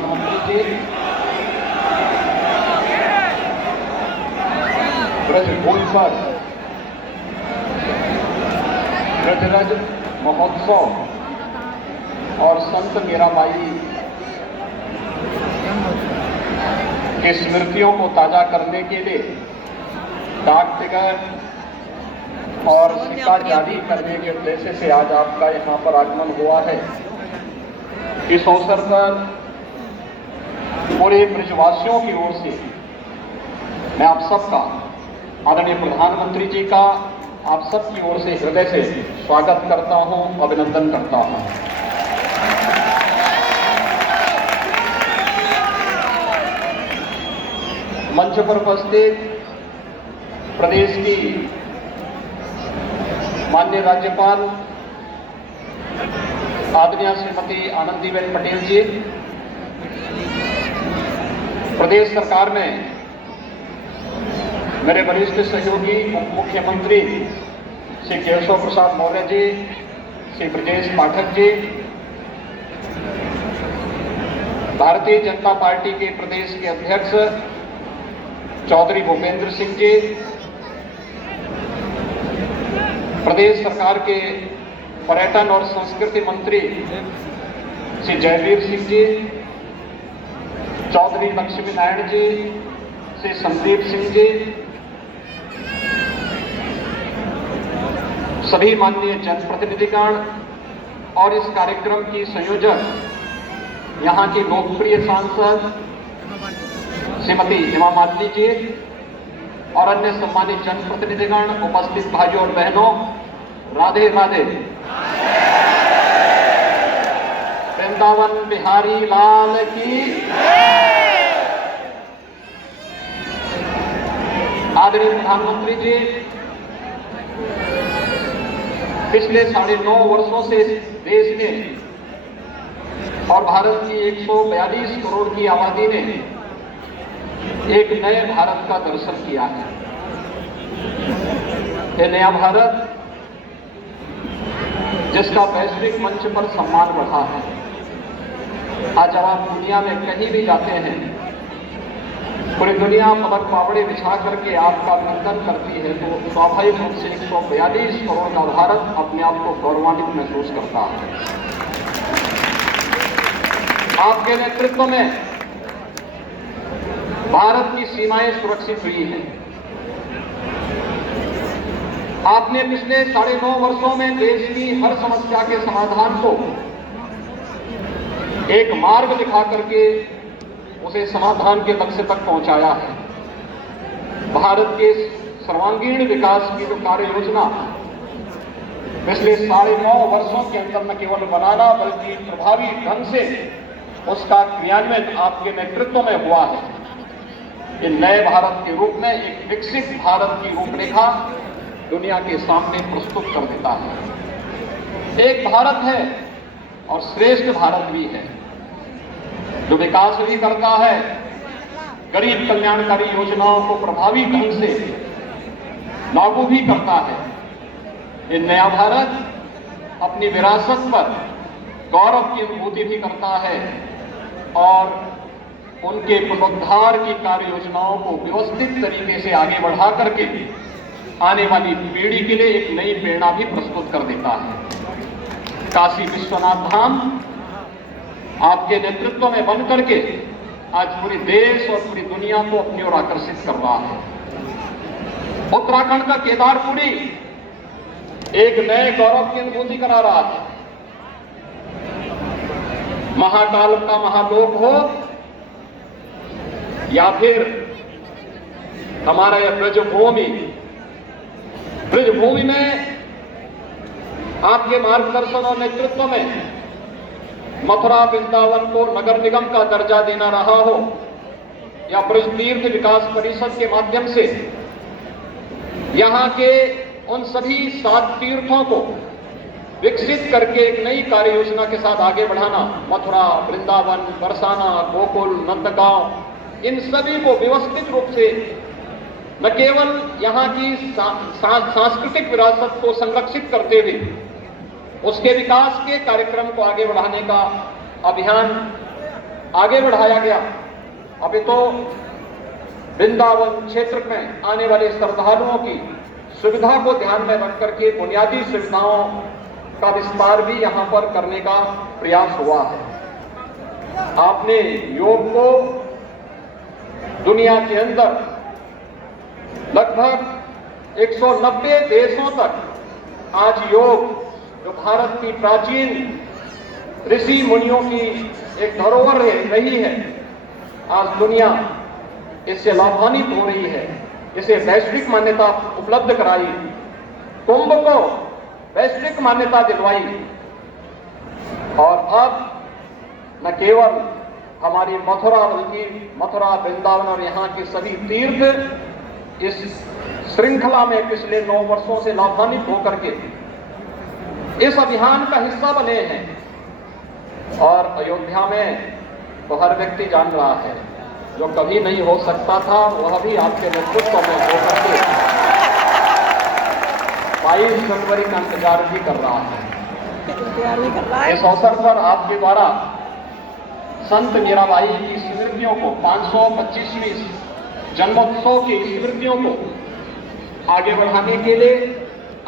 प्रधानमंत्री जी, ब्रजभूमि पर ब्रजरज महोत्सव और संत मीराबाई की स्मृतियों को ताजा करने के लिए डाक टिकट और सिक्का जारी करने के उद्देश्य से आज आपका यहाँ पर आगमन हुआ है। इस अवसर पर पूरे ब्रजवासियों की ओर से मैं आप सबका, आदरणीय प्रधानमंत्री जी का आप सबकी ओर से हृदय से स्वागत करता हूं, अभिनंदन करता हूं। मंच पर उपस्थित प्रदेश की माननीय राज्यपाल आदरणीय श्रीमती आनंदीबेन पटेल जी, प्रदेश सरकार में मेरे वरिष्ठ सहयोगी उप मुख्यमंत्री श्री केशव प्रसाद मौर्य जी, श्री ब्रजेश पाठक जी, भारतीय जनता पार्टी के प्रदेश के अध्यक्ष चौधरी भूपेंद्र सिंह जी, प्रदेश सरकार के पर्यटन और संस्कृति मंत्री श्री जयवीर सिंह जी, चौधरी लक्ष्मी नारायण जी, श्री संदीप सिंह जी, सभी माननीय जनप्रतिनिधिगण और इस कार्यक्रम की संयोजक यहाँ की लोकप्रिय सांसद श्रीमती हेमा मालिनी जी और अन्य सम्मानित जनप्रतिनिधिगण, उपस्थित भाइयों और बहनों, राधे राधे। वृंदावन बिहारी लाल की, आदरणीय प्रधानमंत्री जी, पिछले 9.5 वर्षों से देश ने और भारत की 142 करोड़ की आबादी ने एक नए भारत का दर्शन किया है। ये नया भारत जिसका वैश्विक मंच पर सम्मान बढ़ा है। आज जब आप दुनिया में कहीं भी जाते हैं, पूरी दुनिया पलक पावड़े बिछा करके आपका अभिनंदन करती है, तो स्वाभाविक रूप से 142 करोड़ का भारत अपने आप को गौरवान्वित महसूस करता है। आपके नेतृत्व में भारत की सीमाएं सुरक्षित हुई हैं। आपने पिछले 9.5 वर्षों में देश की हर समस्या के समाधान को एक मार्ग दिखा करके उसे समाधान के लक्ष्य तक पहुंचाया है। भारत के सर्वांगीण विकास की जो कार्य योजना पिछले 9.5 वर्षों के अंदर न केवल बनाना बल्कि प्रभावी ढंग से उसका क्रियान्वयन आपके नेतृत्व में हुआ है। ये नए भारत के रूप में एक विकसित भारत की रूपरेखा दुनिया के सामने प्रस्तुत कर देता है। एक भारत है और श्रेष्ठ भारत भी है, जो विकास भी करता है, गरीब कल्याणकारी योजनाओं को प्रभावी ढंग से लागू भी करता है। ये नया भारत अपनी विरासत पर गौरव की अनुभूति भी करता है और उनके पुनरुद्धार की कार्य योजनाओं को व्यवस्थित तरीके से आगे बढ़ा करके आने वाली पीढ़ी के लिए एक नई प्रेरणा भी प्रस्तुत कर देता है। काशी विश्वनाथ धाम आपके नेतृत्व में बन करके आज पूरे देश और पूरी दुनिया को अपनी ओर आकर्षित कर रहा है। उत्तराखंड का केदारपुरी एक नए गौरव की अनुभूति करा रहा है। महाकाल का महालोक हो या फिर हमारा यह ब्रजभूमि में आपके मार्गदर्शन और नेतृत्व में मथुरा वृंदावन को नगर निगम का दर्जा देना रहा हो या ब्रज तीर्थ विकास परिषद के माध्यम से यहाँ के उन सभी 7 तीर्थों को विकसित करके एक नई कार्य योजना के साथ आगे बढ़ाना, मथुरा, वृंदावन, बरसाना, गोकुल, नंदगांव, इन सभी को व्यवस्थित रूप से न केवल यहाँ की सांस्कृतिक विरासत को संरक्षित करते हुए उसके विकास के कार्यक्रम को आगे बढ़ाने का अभियान आगे बढ़ाया गया। अभी तो वृंदावन क्षेत्र में आने वाले श्रद्धालुओं की सुविधा को ध्यान में रख करके बुनियादी सुविधाओं का विस्तार भी यहां पर करने का प्रयास हुआ है। आपने योग को दुनिया के अंदर लगभग 190 देशों तक आज योग जो भारत की प्राचीन ऋषि मुनियों की एक धरोहर रही है, आज दुनिया इससे लाभान्वित हो रही है। इसे वैश्विक मान्यता उपलब्ध कराई, कुंभ को वैश्विक मान्यता दिलवाई और अब न केवल हमारी मथुरा बल्कि मथुरा, वृंदावन और यहाँ के सभी तीर्थ इस श्रृंखला में पिछले 9 वर्षों से लाभान्वित होकर के इस अभियान का हिस्सा बने हैं। और अयोध्या में तो हर व्यक्ति जान रहा है, जो कभी नहीं हो सकता था वह भी आपके नेतृत्व में होकर के 22 जनवरी का इंतजार भी कर रहा है। इस अवसर पर आपके द्वारा संत मीराबाई की स्मृतियों को 525वीं जन्मोत्सव की स्मृतियों को आगे बढ़ाने के लिए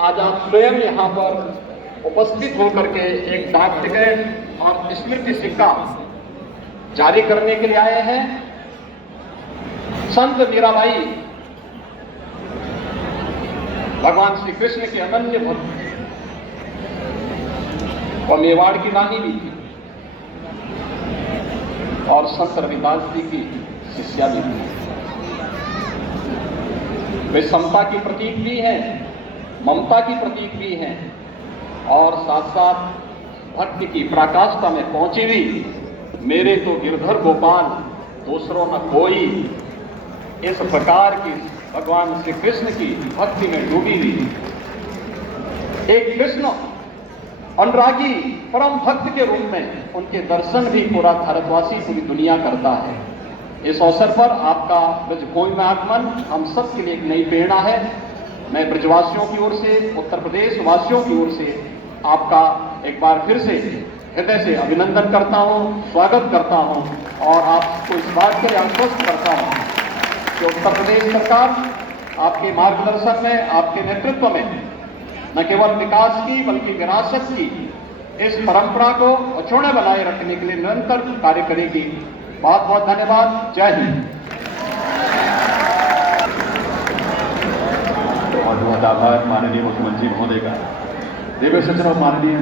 आज आप स्वयं यहाँ पर उपस्थित होकर के एक डाक टिकट और स्मृति सिक्का जारी करने के लिए आए हैं। संत मीराबाई भगवान श्री कृष्ण के अनन्य भक्त और मेवाड़ की रानी भी थी और संत रविदास जी की शिष्या भी थी। वे समता की प्रतीक भी हैं, ममता की प्रतीक भी हैं और साथ साथ भक्ति की पराकाष्ठा में पहुंची भी मेरे तो गिरधर गोपाल दूसरों न कोई, इस प्रकार की भगवान श्री कृष्ण की भक्ति में डूबी हुई एक कृष्ण अनुरागी परम भक्त के रूप में उनके दर्शन भी पूरा भारतवासी, पूरी दुनिया करता है। इस अवसर पर आपका ब्रजभूमि में आगमन हम सब के लिए एक नई प्रेरणा है। मैं ब्रजवासियों की ओर से, उत्तर प्रदेश वासियों की ओर से आपका एक बार फिर से हृदय से अभिनंदन करता हूं, स्वागत करता हूं और आपको इस बात के लिए आश्वस्त करता हूं कि उत्तर प्रदेश सरकार आपके मार्गदर्शन में, आपके नेतृत्व में न केवल विकास की बल्कि विरासत की इस परंपरा को अछूते बनाए रखने के लिए निरंतर कार्य करेगी। बहुत बहुत धन्यवाद। जय हिंद। बहुत बहुत आभार माननीय मुख्यमंत्री महोदय का। देवेश सचिव माननीय